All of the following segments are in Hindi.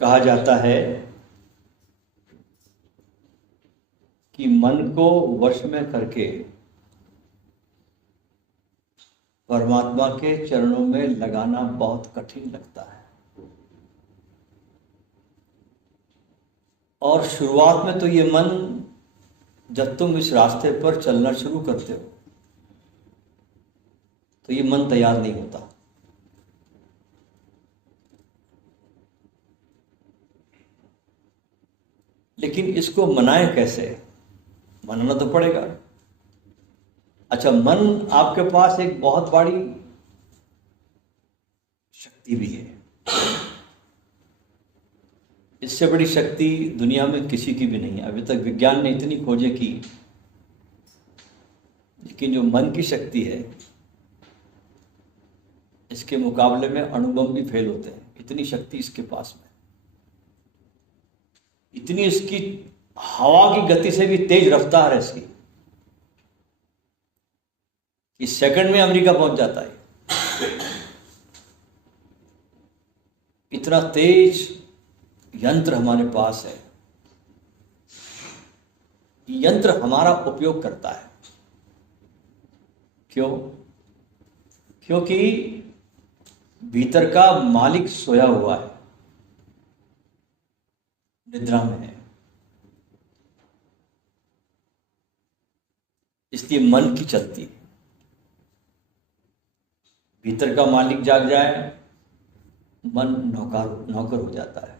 कहा जाता है कि मन को वश में करके परमात्मा के चरणों में लगाना बहुत कठिन लगता है। और शुरुआत में तो ये मन, जब तुम इस रास्ते पर चलना शुरू करते हो तो ये मन तैयार नहीं होता। लेकिन इसको मनाए कैसे? मनाना तो पड़ेगा। अच्छा, मन आपके पास एक बहुत बड़ी शक्ति भी है। इससे बड़ी शक्ति दुनिया में किसी की भी नहीं है। अभी तक विज्ञान ने इतनी खोजें की, लेकिन जो मन की शक्ति है इसके मुकाबले में अणुबम भी फेल होते हैं। इतनी शक्ति इसके पास में, इतनी इसकी हवा की गति से भी तेज रफ्तार है इसकी कि सेकंड में अमेरिका पहुंच जाता है। इतना तेज यंत्र हमारे पास है। यंत्र हमारा उपयोग करता है। क्यों? क्योंकि भीतर का मालिक सोया हुआ है, निद्रा में है। इसलिए मन की चलती है। भीतर का मालिक जाग जाए, मन नौकर हो जाता है।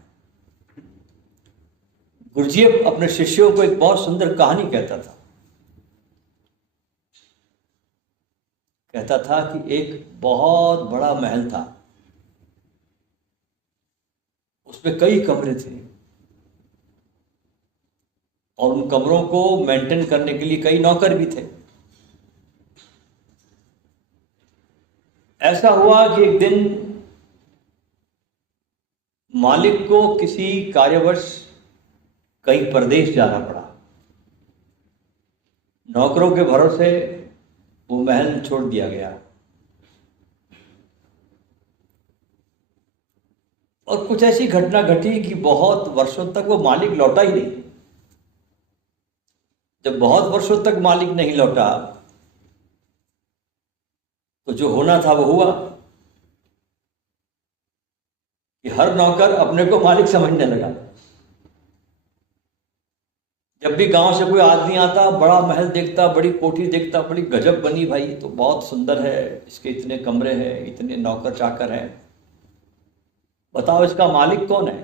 गुरुजी अपने शिष्यों को एक बहुत सुंदर कहानी कहता था। कहता था कि एक बहुत बड़ा महल था, उसमें कई कमरे थे और उन कमरों को मेंटेन करने के लिए कई नौकर भी थे। ऐसा हुआ कि एक दिन मालिक को किसी कार्यवश कहीं प्रदेश जाना पड़ा। नौकरों के भरोसे वो महल छोड़ दिया गया और कुछ ऐसी घटना घटी कि बहुत वर्षों तक वो मालिक लौटा ही नहीं। जब बहुत वर्षों तक मालिक नहीं लौटा तो जो होना था वो हुआ कि हर नौकर अपने को मालिक समझने लगा। जब भी गांव से कोई आदमी आता, बड़ा महल देखता, बड़ी कोठी देखता, बड़ी गजब बनी भाई, तो बहुत सुंदर है, इसके इतने कमरे हैं, इतने नौकर चाकर हैं, बताओ इसका मालिक कौन है?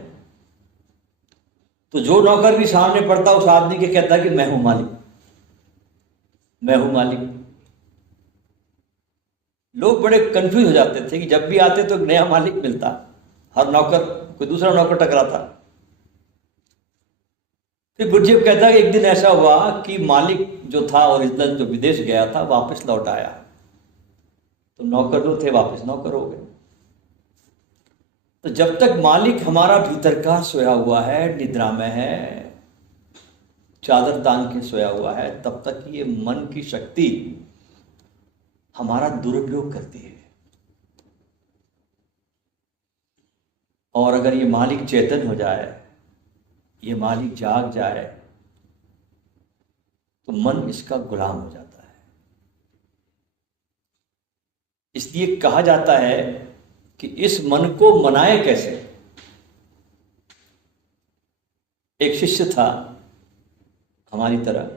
तो जो नौकर भी सामने पड़ता उस आदमी के कहता कि मैं हूं मालिक, मैं हूं मालिक। लोग बड़े कंफ्यूज हो जाते थे कि जब भी आते तो नया मालिक मिलता, हर नौकर कोई दूसरा नौकर टकराता। फिर गुरुजी कहता है एक दिन ऐसा हुआ कि मालिक जो था ओरिजिनल, जो विदेश गया था, वापस लौट आया। तो नौकर जो थे वापस नौकर हो गए। तो जब तक मालिक हमारा भीतर का सोया हुआ है, निद्रा में है, चादर तान के सोया हुआ है, तब तक ये मन की शक्ति हमारा दुरुपयोग करती है। और अगर ये मालिक चेतन हो जाए, ये मालिक जाग जाए, तो मन इसका गुलाम हो जाता है। इसलिए कहा जाता है कि इस मन को मनाए कैसे। एक शिष्य था हमारी तरह,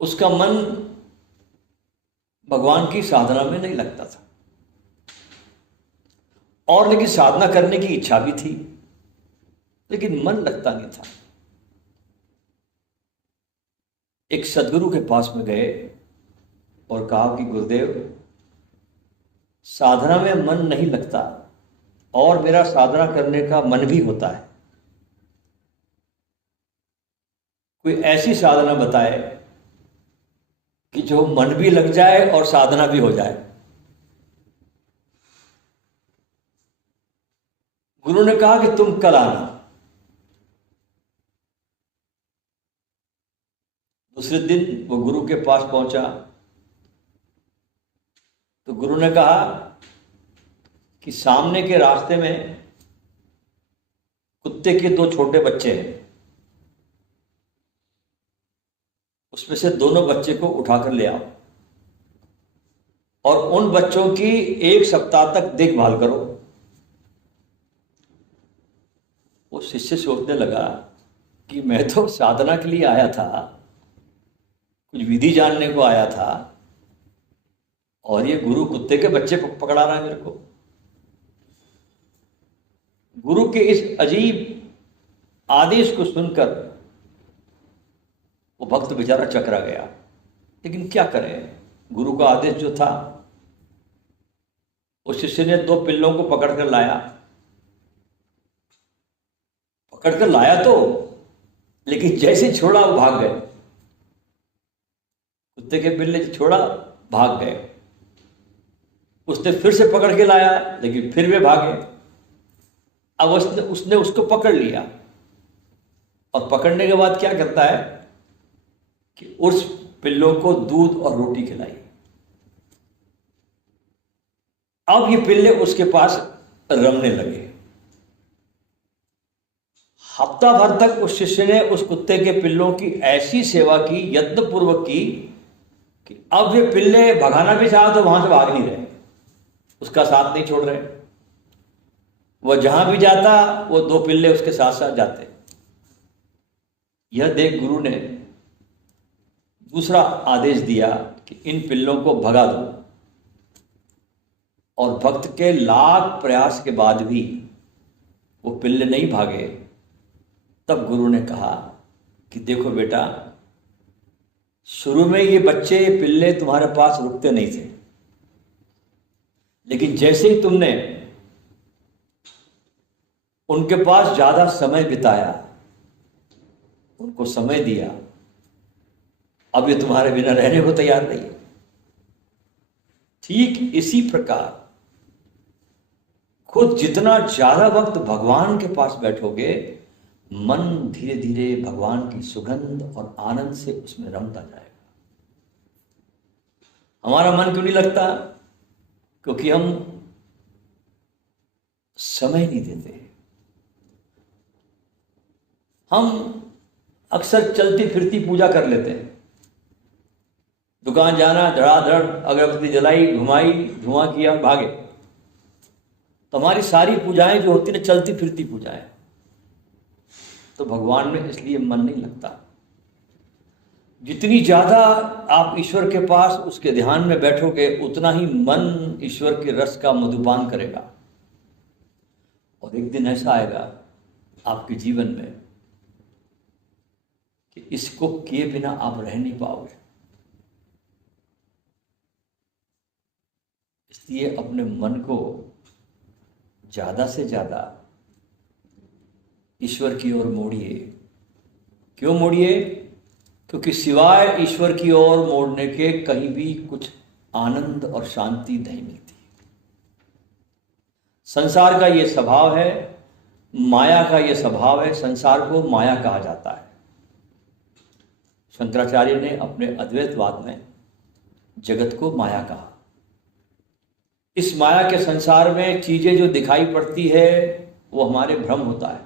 उसका मन भगवान की साधना में नहीं लगता था, और लेकिन साधना करने की इच्छा भी थी, लेकिन मन लगता नहीं था। एक सदगुरु के पास में गए और कहा कि गुरुदेव, साधना में मन नहीं लगता और मेरा साधना करने का मन भी होता है, कोई ऐसी साधना बताए कि जो मन भी लग जाए और साधना भी हो जाए। गुरु ने कहा कि तुम कल आना। दूसरे दिन वो गुरु के पास पहुंचा तो गुरु ने कहा कि सामने के रास्ते में कुत्ते के दो छोटे बच्चे हैं, उसमें से दोनों बच्चे को उठाकर ले आओ और उन बच्चों की 1 सप्ताह तक देखभाल करो। वो शिष्य सोचने लगा कि मैं तो साधना के लिए आया था, कुछ विधि जानने को आया था, और ये गुरु कुत्ते के बच्चे पकड़ा रहा है मेरे को। गुरु के इस अजीब आदेश को सुनकर वो भक्त बेचारा चकरा गया, लेकिन क्या करें, गुरु का आदेश जो था। उस शिष्य ने 2 पिल्लों को पकड़कर लाया तो, लेकिन जैसे छोड़ा वो भाग गए। कुत्ते के पिल्ले छोड़ा, भाग गए। उसने फिर से पकड़ के लाया, लेकिन फिर वे भागे। अब उसने उसको पकड़ लिया, और पकड़ने के बाद क्या करता है कि उस पिल्लों को दूध और रोटी खिलाई। अब ये पिल्ले उसके पास रमने लगे। हफ्ता भर तक उस शिष्य ने उस कुत्ते के पिल्लों की ऐसी सेवा की, यत्नपूर्वक की, कि अब ये पिल्ले भगाना भी चाहा तो वहां से भाग नहीं रहे, उसका साथ नहीं छोड़ रहे। वह जहां भी जाता वो 2 पिल्ले उसके साथ साथ जाते। यह देख गुरु ने दूसरा आदेश दिया कि इन पिल्लों को भगा दो, और भक्त के लाख प्रयास के बाद भी वो पिल्ले नहीं भागे। तब गुरु ने कहा कि देखो बेटा, शुरू में ये बच्चे, ये पिल्ले तुम्हारे पास रुकते नहीं थे, लेकिन जैसे ही तुमने उनके पास ज्यादा समय बिताया, उनको समय दिया, अब ये तुम्हारे बिना रहने को तैयार नहीं है। ठीक इसी प्रकार खुद जितना ज्यादा वक्त भगवान के पास बैठोगे, मन धीरे धीरे भगवान की सुगंध और आनंद से उसमें रमता जाएगा। हमारा मन क्यों नहीं लगता? क्योंकि हम समय नहीं देते। हम अक्सर चलती फिरती पूजा कर लेते हैं। दुकान जाना, धड़ाधड़ अगरबत्ती जलाई, घुमाई, धुआं किया, भागे। तो हमारी सारी पूजाएं जो होती है, चलती फिरती पूजाएं, तो भगवान में इसलिए मन नहीं लगता। जितनी ज्यादा आप ईश्वर के पास उसके ध्यान में बैठोगे, उतना ही मन ईश्वर के रस का मधुपान करेगा। और एक दिन ऐसा आएगा आपके जीवन में कि इसको किए बिना आप रह नहीं पाओगे। इसलिए अपने मन को ज्यादा से ज्यादा ईश्वर की ओर मोड़िए। क्यों मोड़िए? क्योंकि सिवाय ईश्वर की ओर मोड़ने के कहीं भी कुछ आनंद और शांति नहीं मिलती। संसार का ये स्वभाव है, माया का ये स्वभाव है। संसार को माया कहा जाता है। शंकराचार्य ने अपने अद्वैतवाद में जगत को माया कहा। इस माया के संसार में चीजें जो दिखाई पड़ती है वो हमारे भ्रम होता है।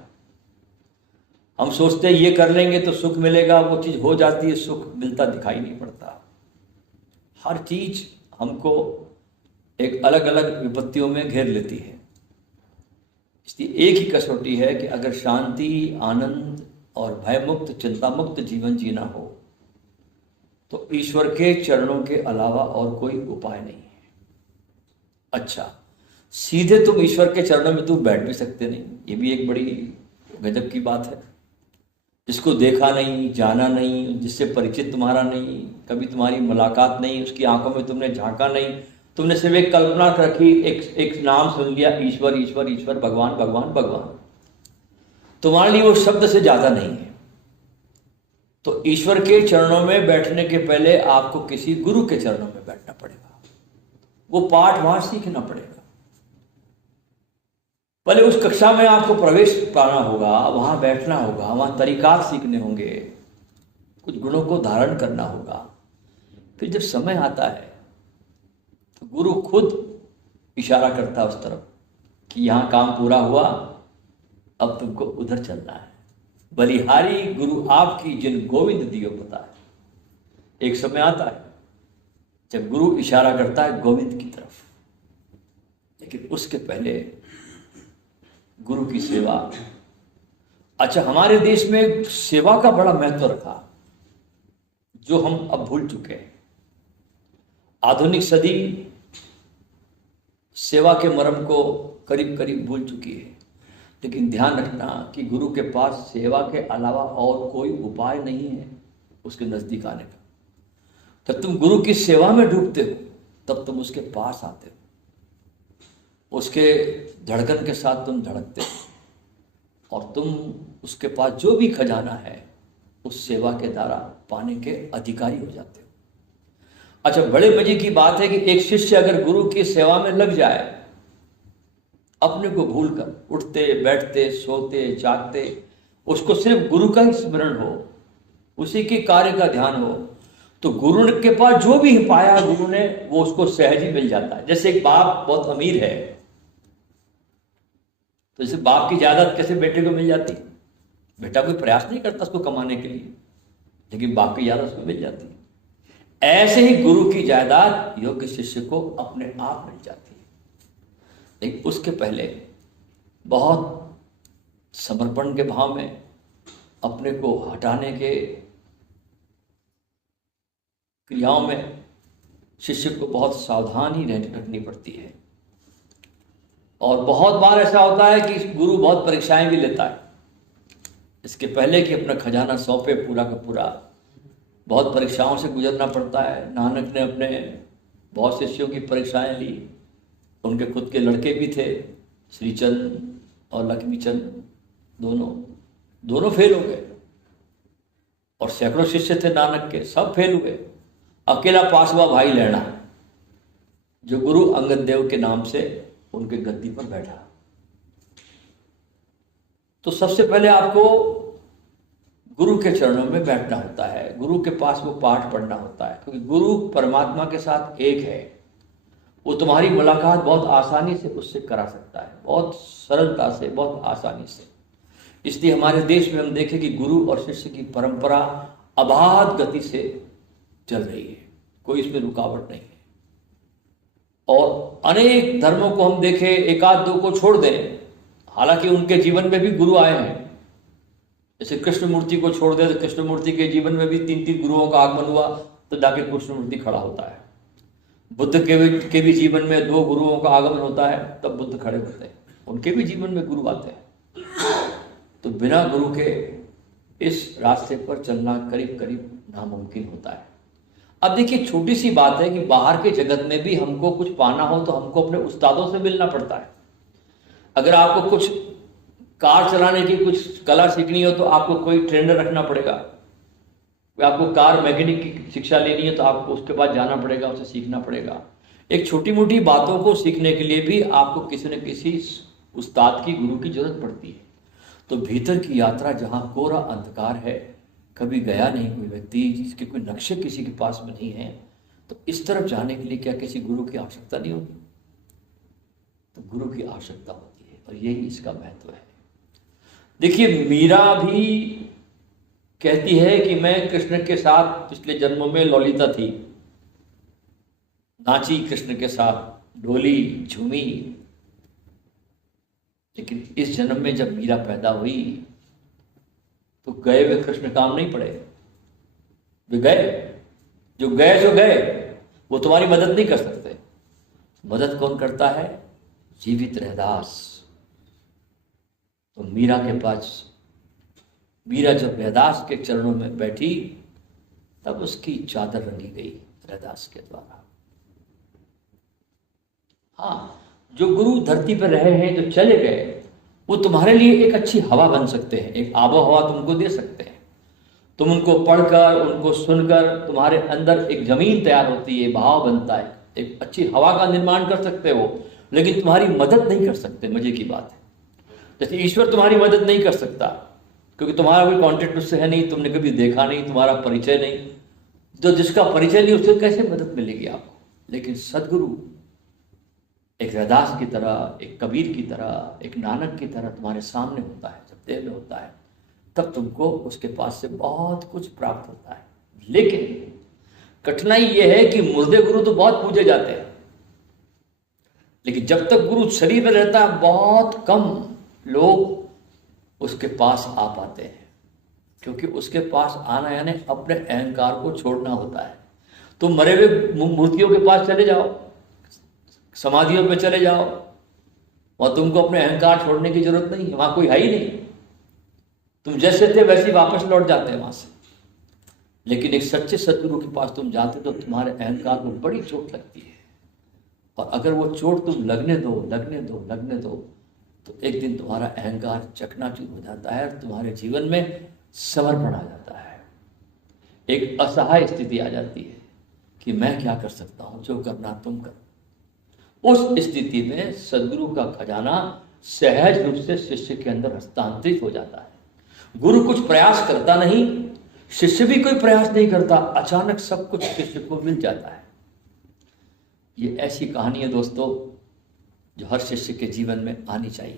हम सोचते हैं ये कर लेंगे तो सुख मिलेगा, वो चीज हो जाती है, सुख मिलता दिखाई नहीं पड़ता। हर चीज हमको एक अलग अलग विपत्तियों में घेर लेती है। इसलिए एक ही कसौटी है कि अगर शांति, आनंद और भयमुक्त, चिंतामुक्त जीवन जीना हो तो ईश्वर के चरणों के अलावा और कोई उपाय नहीं है। अच्छा, सीधे तुम ईश्वर के चरणों में तुम बैठ भी सकते नहीं, ये भी एक बड़ी गजब की बात है। जिसको देखा नहीं, जाना नहीं, जिससे परिचित तुम्हारा नहीं, कभी तुम्हारी मुलाकात नहीं, उसकी आंखों में तुमने झांका नहीं, तुमने सिर्फ एक कल्पना रखी, एक नाम सुन लिया, ईश्वर ईश्वर ईश्वर, भगवान भगवान भगवान, तुम्हारे लिए वो शब्द से ज्यादा नहीं है। तो ईश्वर के चरणों में बैठने के पहले आपको किसी गुरु के चरणों में बैठना पड़ेगा। वो पाठ वहां सीखना पड़ेगा। पहले उस कक्षा में आपको प्रवेश पाना होगा, वहां बैठना होगा, वहां तरीकात सीखने होंगे, कुछ गुणों को धारण करना होगा। फिर जब समय आता है तो गुरु खुद इशारा करता है उस तरफ कि यहां काम पूरा हुआ, अब तुमको उधर चलना है। बलिहारी गुरु आपकी जिन गोविंद दियो पता है। एक समय आता है जब गुरु इशारा करता है गोविंद की तरफ, लेकिन उसके पहले गुरु की सेवा। अच्छा, हमारे देश में सेवा का बड़ा महत्व रखा जो हम अब भूल चुके हैं। आधुनिक सदी सेवा के मर्म को करीब करीब भूल चुकी है। लेकिन ध्यान रखना कि गुरु के पास सेवा के अलावा और कोई उपाय नहीं है उसके नजदीक आने का। जब तुम गुरु की सेवा में डूबते हो तब तुम उसके पास आते हो, उसके धड़कन के साथ तुम धड़कते हो और तुम उसके पास जो भी खजाना है उस सेवा के द्वारा पाने के अधिकारी हो जाते हो। अच्छा, बड़े मजे की बात है कि एक शिष्य अगर गुरु की सेवा में लग जाए, अपने को भूलकर उठते बैठते सोते जागते उसको सिर्फ गुरु का ही स्मरण हो, उसी के कार्य का ध्यान हो, तो गुरु के पास जो भी पाया गुरु ने वो उसको सहज ही मिल जाता है। जैसे एक बाप बहुत अमीर है तो जैसे बाप की जायदाद कैसे बेटे को मिल जाती, बेटा कोई प्रयास नहीं करता उसको कमाने के लिए, लेकिन बाप की जायदाद उसको मिल जाती है। ऐसे ही गुरु की जायदाद योग्य शिष्य को अपने आप मिल जाती है। लेकिन उसके पहले बहुत समर्पण के भाव में अपने को हटाने के क्रियाओं में शिष्य को बहुत सावधानी रखनी पड़ती है। और बहुत बार ऐसा होता है कि गुरु बहुत परीक्षाएं भी लेता है इसके पहले कि अपना खजाना सौंपे पूरा का पूरा। बहुत परीक्षाओं से गुजरना पड़ता है। नानक ने अपने बहुत शिष्यों की परीक्षाएं ली। उनके खुद के लड़के भी थे, श्रीचंद और लक्ष्मीचंद, दोनों फेल हो गए। और सैकड़ों शिष्य थे नानक के, सब फेल हुए। अकेला पास हुआ भाई लैणा, जो गुरु अंगद देव के नाम से उनके गद्दी पर बैठा। तो सबसे पहले आपको गुरु के चरणों में बैठना होता है, गुरु के पास वो पाठ पढ़ना होता है, क्योंकि गुरु परमात्मा के साथ एक है। वो तुम्हारी मुलाकात बहुत आसानी से उससे करा सकता है, बहुत सरलता से, बहुत आसानी से। इसलिए हमारे देश में हम देखें कि गुरु और शिष्य की परंपरा अबाध गति से चल रही है, कोई इसमें रुकावट नहीं है। और अनेक धर्मों को हम देखें, एक आध दो को छोड़ दें, हालांकि उनके जीवन में भी गुरु आए हैं। जैसे कृष्णमूर्ति को छोड़ दें तो कृष्णमूर्ति के जीवन में भी 3 गुरुओं का आगमन हुआ तो जाके कृष्णमूर्ति खड़ा होता है। बुद्ध के भी जीवन में 2 गुरुओं का आगमन होता है तब बुद्ध खड़े होते हैं, उनके भी जीवन में गुरु आते हैं। तो बिना गुरु के इस रास्ते पर चलना करीब करीब नामुमकिन होता है। अब देखिए, छोटी सी बात है कि बाहर के जगत में भी हमको कुछ पाना हो तो हमको अपने उस्तादों से मिलना पड़ता है। अगर आपको कुछ कार चलाने की कुछ कला सीखनी हो तो आपको कोई ट्रेनर रखना पड़ेगा। आपको कार मैकेनिक की शिक्षा लेनी है तो आपको उसके पास जाना पड़ेगा, उसे सीखना पड़ेगा। एक छोटी मोटी बातों को सीखने के लिए भी आपको किसी न किसी उस्ताद की, गुरु की जरूरत पड़ती है। तो भीतर की यात्रा जहाँ कोरा अंधकार है, कभी गया नहीं कोई व्यक्ति, जिसके कोई नक्शे किसी के पास में नहीं है, तो इस तरफ जाने के लिए क्या किसी गुरु की आवश्यकता नहीं होती? तो गुरु की आवश्यकता होती है और यही इसका महत्व है। देखिए, मीरा भी कहती है कि मैं कृष्ण के साथ पिछले जन्मों में ललिता थी, नाची कृष्ण के साथ, डोली झूमी, लेकिन इस जन्म में जब मीरा पैदा हुई तो गए वे कृष्ण काम नहीं पड़े। वे गए, जो गए वो तुम्हारी मदद नहीं कर सकते। मदद कौन करता है? जीवित रहदास। तो मीरा के पास, मीरा जब रहदास के चरणों में बैठी तब उसकी चादर रंगी गई रहदास के द्वारा। हाँ, जो गुरु धरती पर रहे हैं, जो चले गए, वो तुम्हारे लिए एक अच्छी हवा बन सकते हैं, एक आबो हवा तुमको दे सकते हैं। तुम उनको पढ़कर, उनको सुनकर तुम्हारे अंदर एक जमीन तैयार होती है, भाव बनता है, एक अच्छी हवा का निर्माण कर सकते हो, लेकिन तुम्हारी मदद नहीं कर सकते। मजे की बात है, जैसे ईश्वर तुम्हारी मदद नहीं कर सकता क्योंकि तुम्हारा कोई कॉन्टेक्ट उससे है नहीं, तुमने कभी देखा नहीं, तुम्हारा परिचय नहीं। जो जिसका परिचय नहीं उससे कैसे मदद मिलेगी आपको? लेकिन सदगुरु एक रैदास की तरह, एक कबीर की तरह, एक नानक की तरह तुम्हारे सामने होता है, जब देह में होता है, तब तुमको उसके पास से बहुत कुछ प्राप्त होता है। लेकिन कठिनाई यह है कि मुर्दे गुरु तो बहुत पूजे जाते हैं, लेकिन जब तक गुरु शरीर में रहता है बहुत कम लोग उसके पास आ पाते हैं, क्योंकि उसके पास आना यानी अपने अहंकार को छोड़ना होता है। तुम मरे हुए मूर्तियों के पास चले जाओ, समाधियों में चले जाओ, और तुमको अपने अहंकार छोड़ने की जरूरत नहीं है, वहां कोई है ही नहीं, तुम जैसे थे वैसे वापस लौट जाते हैं वहां से। लेकिन एक सच्चे सदगुरु के पास तुम जाते तो तुम्हारे अहंकार को बड़ी चोट लगती है, और अगर वो चोट तुम लगने दो तो एक दिन तुम्हारा अहंकार चकनाचूर हो जाता है और तुम्हारे जीवन में समर्पण आ जाता है, एक असहाय स्थिति आ जाती है कि मैं क्या कर सकता हूं, जो करना तुम करो। उस स्थिति में सदगुरु का खजाना सहज रूप से शिष्य के अंदर हस्तांतरित हो जाता है। गुरु कुछ प्रयास करता नहीं, शिष्य भी कोई प्रयास नहीं करता, अचानक सब कुछ शिष्य को मिल जाता है। ये ऐसी कहानी है दोस्तों जो हर शिष्य के जीवन में आनी चाहिए।